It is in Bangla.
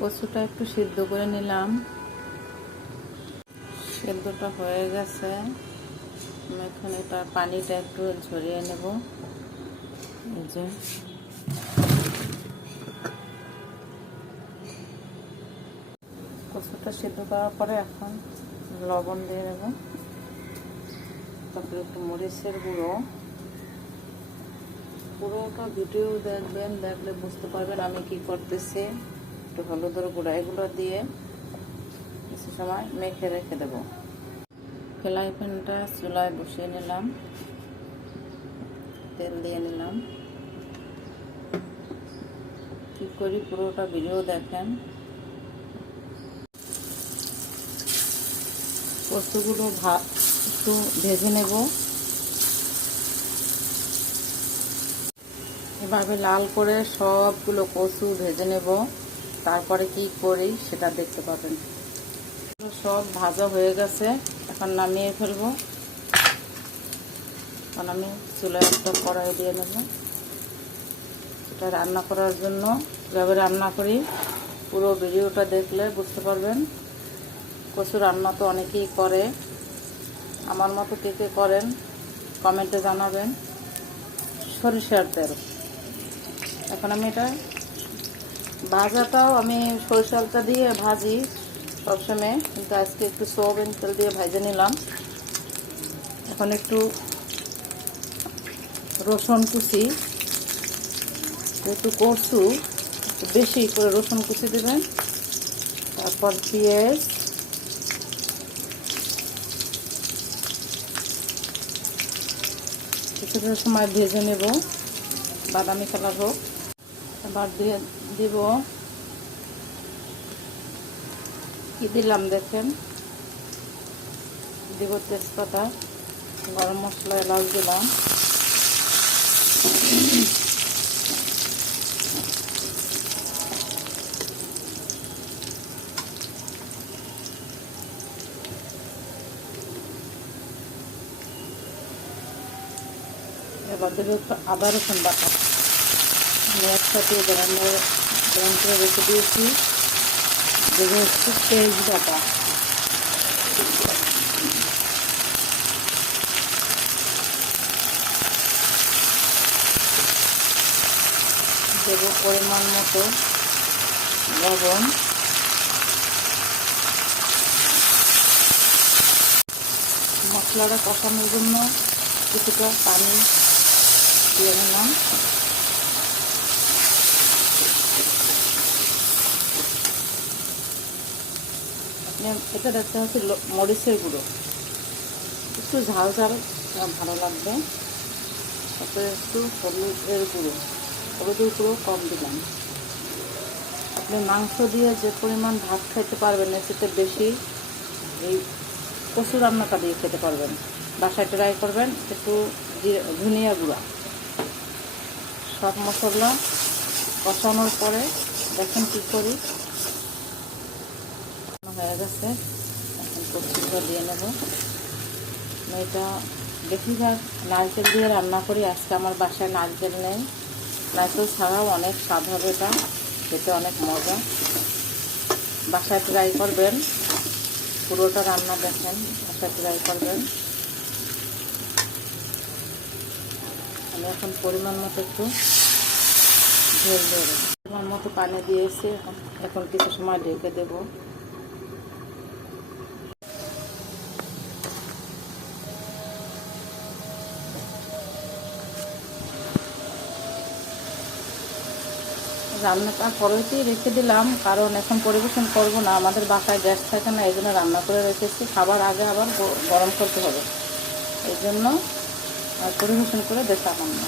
কচুটা একটু সিদ্ধ করে নিলাম, সিদ্ধটা হয়ে গেছে। এখন এটা পানিটা একটু ঝরিয়ে নেব। এই যে কচুটা সিদ্ধ করার পরে এখন লবণ দিয়ে নেব, তারপরে একটু মরিচের গুঁড়ো। পুরোটা ভিডিও দেখবেন, দেখলে বুঝতে পারবেন আমি কি করতেছি। একটু হলুদের গুঁড়া এগুলো দিয়ে কিছু সময় মেখে রেখে দেব। ফ্রাই প্যানটা চুলায় বসিয়ে নিলাম, তেল দিয়ে নিলাম। কি করি পুরোটা ভিডিও দেখেন। কচুগুলো একটু ভেজে নেব, এভাবে লাল করে সবগুলো কচু ভেজে নেব। তারপরে কি করি সেটা দেখতে পাবেন। সব ভাজা হয়ে গেছে, এখন নামিয়ে ফেলবো। এখন আমি চুলায় একটা কড়াই দিয়ে নেব। এটা রান্না করার জন্য যেভাবে রান্না করি পুরো ভিডিওটা দেখলে বুঝতে পারবেন। কচু রান্না তো অনেকেই করে, আমার মতো কে কে করেন কমেন্টে জানাবেন। সরিষার তেল, এখন আমি এটা ভাজাটাও আমি সরিষাটা দিয়ে ভাজি সবসময়, কিন্তু আজকে একটু সয়াবিন তেল দিয়ে ভেজে নিলাম। এখন একটু রসুন কুচি, একটু কচু একটু বেশি করে রসুন কুচি দেবেন। তারপর পেঁয়াজ, কিছুটা সময় ভেজে নেব, বাদামি কালার হোক। এবার দিয়ে দিব, কি দিলাম দেখেন, দিব তেজপাতা, গরম মশলা, এলাচ দিলাম। এবার দেবো একটু আদা রসুন বাটা, আমি একসাথে গরম করে রেখে দিয়েছি। দেবো একটু তেজপাতা, দেবো পরিমাণ মতো লবণ, মশলাটা কষানোর জন্য কিছুটা পানি দিয়ে নিলাম। এটা দেখতে হচ্ছে মরিচের গুঁড়ো, একটু ঝাল ঝাল ভালো লাগবে। তারপরে একটু হলুদের গুঁড়ো কম দিলাম। আপনি মাংস দিয়ে যে পরিমাণ ভাত খাইতে পারবেন এর সাথে বেশি এই কচু রান্নাটা দিয়ে খেতে পারবেন। বাসায় ট্রাই করবেন। একটু ধনিয়া গুঁড়া, সব মশলা কষানোর পরে দেখেন কি করি, হয়ে গেছে। এখন কচুটা দিয়ে নেব। এটা বেশিরভাগ নারকেল দিয়ে রান্না করি, আজকে আমার বাসায় নারকেল নেই। নারকেল ছাড়াও অনেক স্বাদ হবে, এটা খেতে অনেক মজা। বাসায় ট্রাই করবেন, পুরোটা রান্না দেখেন, বাসায় ট্রাই করবেন। আমি এখন পরিমাণ মতো একটু ঝোল দেব, পরিমাণ মতো পানি দিয়েছি। এখন কিছু সময় ঢেকে দেব। রান্নাটা করেই রেখে দিলাম, কারণ এখন পরিবেশন করব না, আমাদের বাসায় গ্যাস থাকে না, এই জন্য রান্না করে রেখেছি। খাবার আগে আবার গরম করতে হবে, এই জন্য পরিবেশন করে দেখালাম না।